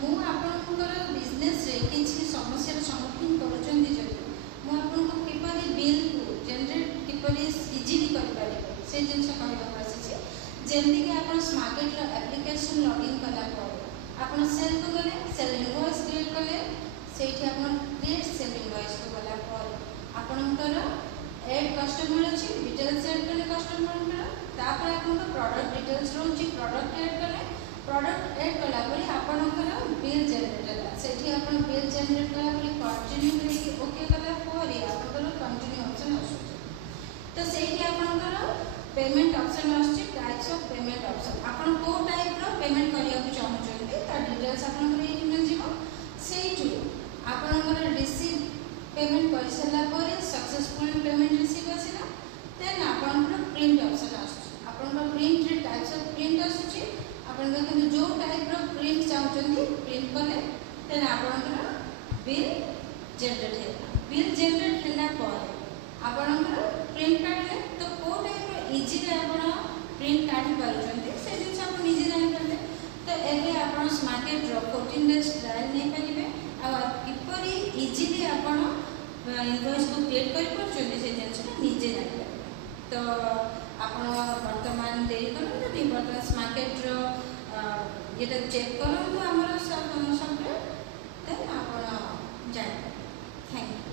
मु आपणकर बिजनेस रे किसी समस्या सम्मुखीन करुँच मुझे किपरि बिल को जनरेट किपरि इजिली कर से जिन कहवाक आसी जमीक आप स्मार्केट एप्लिकेशन लॉगिन कलापर आप सेल को गले सेल इनवॉइस क्रिएट कले से क्रिएट सेल इनवॉइस को गलापर आपणकर एड कस्टमर अच्छी डिटेल्स एड कले कस्टमर तापर आप प्रोडक्ट डिटेल्स रोचे प्रोडक्ट एड कले प्रोडक्ट एड कलापर आपणकर बिल जनरेट से आप बिल जनरेट कलापर कंटिन्यू ओके कलापर आपंकर कंटिन्यू ऑप्शन आस तो से आपंकर पेमेंट ऑप्शन आसछि टाइप्स ऑफ पेमेंट ऑप्शन आपन को टाइप रो पेमेंट करिया को चाहउछन्ते ता डिटेल्स आपन एठी मिल जिवो सेइठु आपन रिसीव पेमेंट कर सला पर सक्सेसफुल पेमेंट रिसीव आसिला देन आपन प्रिंट ऑप्शन आसछि आपन प्रिंट रे टाइप्स ऑफ प्रिंट आसछि आपन के जो टाइप रो प्रिंट चाहउछन्ते प्रिंट कले देन आपन बिल जनरेट है बिल जनरेट हैला पर आपन प्रिंट काढले तो को टाइप इजीली आप प्रिंट काढ़ी पार्टी से जिन आप निजे जानीपारे तो ये आप मार्केट 14 डेज ट्रायल नहीं पारे किपरि इजीली आप इनवॉइस को क्रिएट कर से जिन निजे जानीपारे तो आप बर्तमान देरी करूँ बर्तमान मार्केट ये चेक करूँ आम सॉफ्टवेयर देन आप जान थैंक यू।